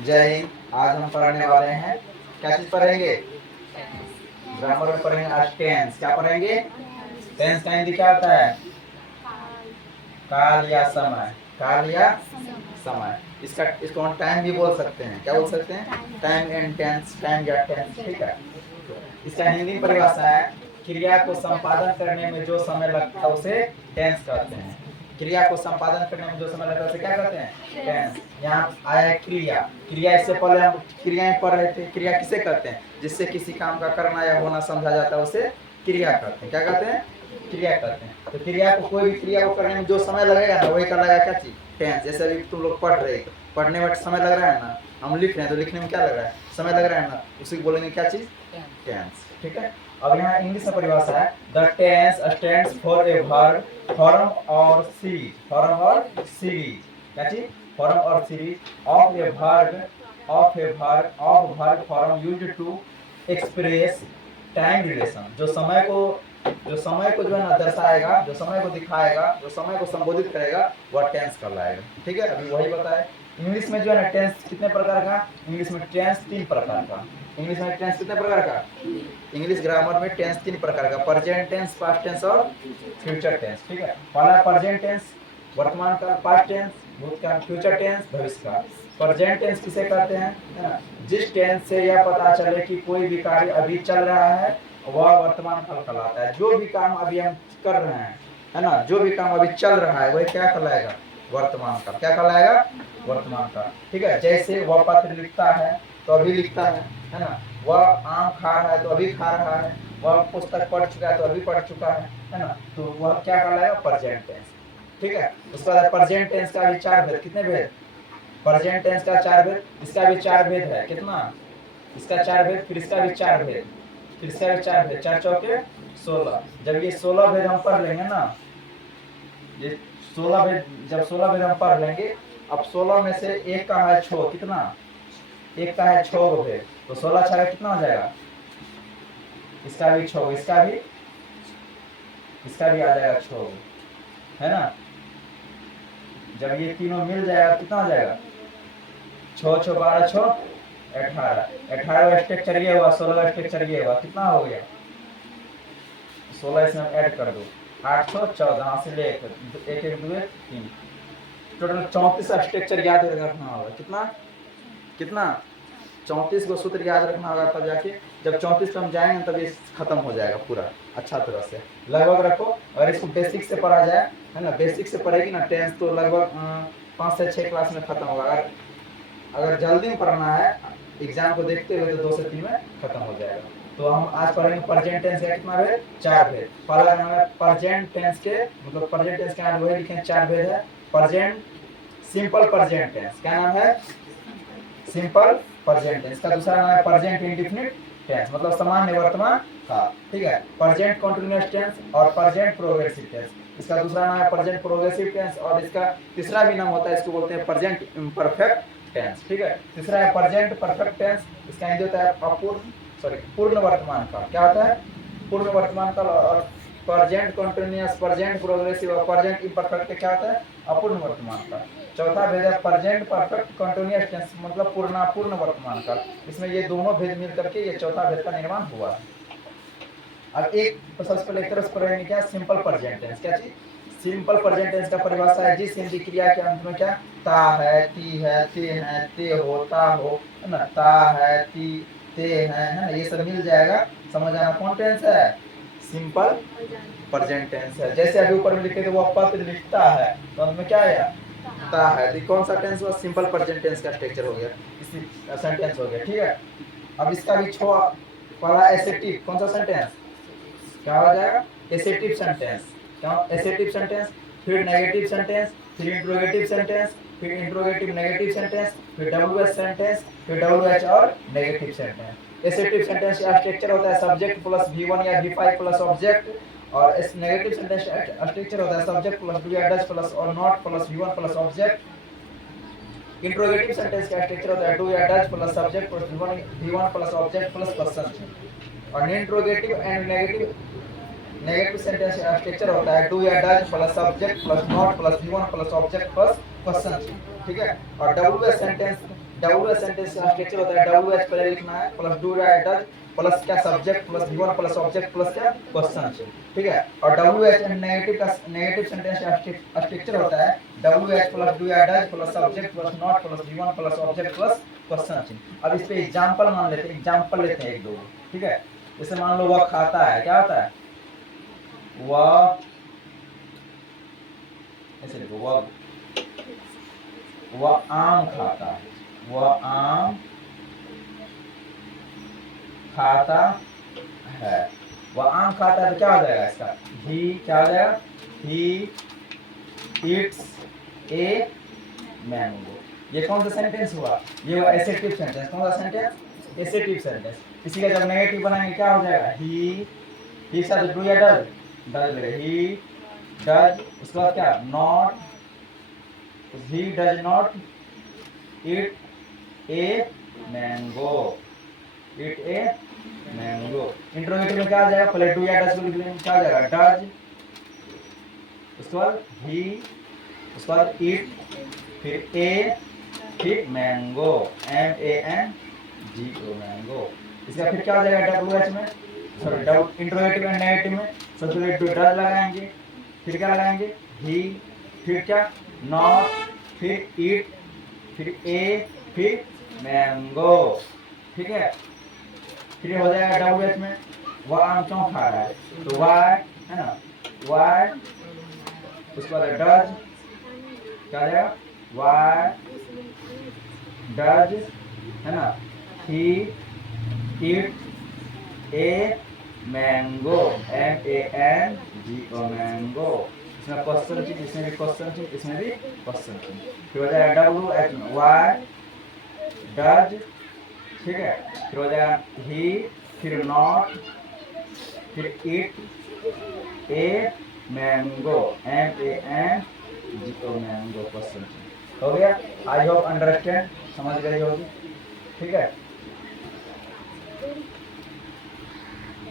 जय हिंद। आज हम पढ़ने वाले हैं, क्या चीज पढ़ेंगे? ग्रामर में पढ़ेंगे आज टेंस। क्या पढ़ेंगे? टेंस का हिंदी क्या होता है? काल या समय। काल या समय। इसको हम टाइम भी बोल सकते हैं। क्या बोल सकते हैं? टाइम एंड टेंस, टाइम या टेंस। ठीक है। इसका हिंदी में परिभाषा है, क्रिया को संपादन करने में जो समय लगता है उसे टेंस कहते हैं। क्रिया को संपादन करने में जो समय लगता है उसे क्या कहते हैं? टेंस। यहाँ आया है क्रिया। क्रिया, इससे पहले हम क्रियाएं पढ़ रहे थे। क्रिया किसे कहते हैं? जिससे किसी काम का करना या होना समझा जाता है उसे क्रिया कहते हैं। क्या कहते हैं? क्रिया कहते हैं। तो क्रिया को, कोई भी क्रिया को करने में जो समय लगेगा ना, वही कहलाएगा क्या चीज? टेंस। जैसे अभी तुम लोग पढ़ रहे, पढ़ने में समय लग रहा है ना, हम लिख रहे हैं तो लिखने में क्या लग रहा है? समय लग रहा है ना, उसी को बोलेंगे क्या चीज? टेंस। ठीक है। अब यहाँ इंग्लिश में परिभाषा है, the tense stands for a verb, form और सीरीज। फॉर्म और सीरीज क्या चीज? फॉर्म और series of a verb, of verb form used to express time relation. जो समय को जो है ना दर्शाएगा, जो समय को दिखाएगा, जो समय को संबोधित करेगा, वह टेंस कहलाएगा। ठीक है। अभी वही बताए। इंग्लिश में जो है ना टेंस कितने प्रकार का? इंग्लिश में टेंस 3 प्रकार का। इंग्लिश में टेंस कितने प्रकार का? इंग्लिश ग्रामर में टेंस 3 प्रकार का, प्रेजेंट टेंस, पास्ट टेंस और फ्यूचर टेंस। ठीक है। पहला प्रेजेंट टेंस, वर्तमान काल, पास्ट टेंस, भूतकाल, फ्यूचर टेंस, भविष्य काल। प्रेजेंट टेंस किसे कहते हैं? है ना, जिस टेंस से यह पता चले कि कोई भी कार्य अभी चल रहा है वह वर्तमान काल कहलाता है। जो भी काम अभी हम कर रहे हैं, है ना, जो भी काम अभी चल रहा है वही क्या कहलाएगा? वर्तमान काल। क्या कहलाएगा? वर्तमान काल। ठीक है। जैसे वह पत्र लिखता है तो अभी लिखता है ना, वह आम खा रहा है तो अभी खा रहा है, वह पुस्तक पढ़ चुका है तो अभी पढ़ चुका है ना, तो वह क्या कहलाएगा? Present tense. ठीक है। उसके बाद प्रेजेंट टेंस का भी 4 भेद। कितने भेद? प्रेजेंट टेंस का 4 भेद। इसका भी 4 भेद है। कितना? इसका 4 भेद, फिर इसका भी 4 भेद, फिर इसका भी 4 भेद। 4 चौके 16। जब ये 16 भेद हम पढ़ लेंगे ना, ये 16 भेद, जब 16 भेद हम पढ़ लेंगे, अब 16 में से एक का है छो। कितना? एक का है 6 भेद, तो 16 छः कितना हो जाएगा? इसका भी 6, इसका भी आ जाएगा 6, है ना। जब ये तीनों मिल जाएगा कितना हो जाएगा? 6 6 12 6 18। 18 स्ट्रक्चर ये हुआ, 16 स्ट्रक्चर ये हुआ, कितना हो गया? 16 इसमें ऐड कर दो, 8 6 14 से ले 1 1 2 3, टोटल 34 स्ट्रक्चर याद रखना होगा। कितना 34 को सूत्र याद रखना होगा, तब जाके जब 34 पे हम जाएंगे तब ये खत्म हो जाएगा पूरा अच्छा तरह से। लगभग रखो। अगर इसको बेसिक से पढ़ा जाए, है ना, बेसिक से पढ़ेगी ना टेंस, तो लगभग 5 से 6 क्लास में खत्म होगा। अगर जल्दी में पढ़ना है, एग्जाम को देखते हुए, तो 2 से 3 में खत्म हो जाएगा। तो हम आज पढ़ेंगे प्रेजेंट टेंस का कितना भेद? 4 भेद। पहला नाम है प्रेजेंट टेंस के, मतलब प्रेजेंट टेंस का नाम वही लिखे 4 भेद है। प्रेजेंट सिंपल प्रेजेंट टेंस, क्या नाम है? Simple present tense. का दूसरा नाम है प्रेजेंट इंडेफिनिट टेंस, मतलब सामान्य वर्तमान काल। ठीक है। प्रेजेंट कंटीन्यूअस टेंस और प्रेजेंट प्रोग्रेसिव टेंस। इसका दूसरा नाम है प्रेजेंट प्रोग्रेसिव टेंस, और इसका तीसरा भी नाम होता है, इसको बोलते हैं प्रेजेंट इम्परफेक्ट टेंस। ठीक है। तीसरा है प्रेजेंट परफेक्ट टेंस। इसका हिंदी होता है पूर्ण वर्तमान काल। क्या होता है? पूर्ण वर्तमान काल। और प्रेजेंट कंटीन्यूअस, प्रेजेंट प्रोग्रेसिव और प्रेजेंट इम्परफेक्ट क्या होता है? अपूर्ण वर्तमान काल। चौथा भेद है प्रेजेंट परफेक्ट कंटीन्यूअस टेंस, मतलब पूर्ण वर्तमान काल। इसमें ये दोनों भेद मिल करके ये चौथा भेद का निर्माण हुआ। अब एक सबसे पहले एक तरह से पढ़ेंगे क्या? Simple present tense. क्या चीज? सिंपल प्रेजेंट टेंस का परिभाषा है, जिस हिंदी क्रिया के अंत में क्या ता है, ती है, ते है, ते हो, ता हो, है ना, ता है, ती, ते है ना, ये सब मिल जाएगा। समझ आना कौन टेंस है? सिंपल प्रेजेंट टेंस है। जैसे अभी ऊपर में लिखे थे, वो पत्र लिखता है, तो अंत में क्या आया? ता है। तो कौन सा टेंस हुआ? सिंपल प्रेजेंट टेंस का स्ट्रक्चर हो गया, इसी सेंटेंस हो गया। ठीक है। अब इसका भी पहला एसेटिव, कौन सा सेंटेंस? क्या हो जाएगा? Assertive sentence. क्या? एसेटिव सेंटेंस, फिर नेगेटिव सेंटेंस, फिर इंट्रोगेटिव सेंटेंस, फिर इंट्रोगेटिव नेगेटिव सेंटेंस, फिर डब्ल्यूएच सेंटेंस, फिर डब्ल्यूएच और नेगेटिव सेंटेंस। एसेटिव सेंटेंस का स्ट्रक्चर होता है सब्जेक्ट प्लस V1 या V5 प्लस ऑब्जेक्ट, और इस नेगेटिव सेंटेंस स्ट्रक्चर होता है सब्जेक्ट प्लस डू या डज प्लस और not plus V1 plus object. Interrogative sentence का स्ट्रक्चर होता है डू या does plus subject plus V1 plus object plus question. और इंट्रोगेटिव एंड नेगेटिव सेंटेंस का स्ट्रक्चर होता है डू या does plus subject plus not plus V1 plus object plus question चिन्ह, ठीक है। और डब्ल्यू सेंटेंस का स्ट्रक्चर होता है डब्ल्यू एच पहले लिखना है प्लस डू या डज प्लस क्या subject plus V1 plus object plus क्या क्वेश्चन चिन्ह, ठीक है। और डब्ल्यू एच नेगेटिव सेंटेंस का स्ट्रक्चर होता है डब्ल्यू एच प्लस डू या does plus subject plus not plus V1 plus object plus question चिन्ह। अब इस पे एग्जांपल मान लेते हैं, एग्जांपल लेते हैं एक दो, ठीक है। जैसे मान लो वह खाता है, क्या होता है वह, ऐसे लिखो वह आम खाता है, वह आम खाता है, वह आम खाता है तो क्या हो जाएगा इसका, ही क्या हो जाएगा, ही ईट्स ए मैंगो। ये कौन सा सेंटेंस हुआ, ये हुआ एसेटिव सेंटेंस। कौन सा सेंटेंस, एसेटिव सेंटेंस। इसी का जब नेगेटिव बनाएंगे क्या हो जाएगा, ही साथ डू या डज, डज लगेगा, ही डज, उसके बाद क्या not, he does not eat a mango, eat a mango। Interrogative में क्या आ जाएगा, पहले डू या डज को लिख लेंगे, क्या आ जाएगा डज, उसके बाद he, उसके बाद eat, फिर a, फिर मैंगो, MANGO मैंगो। इसका फिर क्या आ जाएगा WH में, सॉरी इंट्रोगेटिव एंड नेगेटिव में सबसे पहले डू डज लगाएंगे, फिर क्या लगाएंगे ही, फिर क्या नॉट, फिर ईट, फिर ए, फिर मैंगो, ठीक है। फिर हो जाएगा WH में वह आम क्यों खा रहा है, तो वाई है ना, वाई, उसके बाद डज, क्या जाएगा वाई डज, है ना, ही ईट ए मैंगो, MANGO मैंगो। इसमें क्वेश्चन चिन्ह, इसमें भी क्वेश्चन चिन्ह, इसमें भी क्वेश्चन चिन्ह। फिर हो जाएगा WH में वाई डज, ठीक है। फिर हो जाएगा ही, फिर नॉट, फिर it a mango, MANGO mango, question चिन्ह हो गया। आई होप अंडरस्टैंड, समझ गई होगी, ठीक है।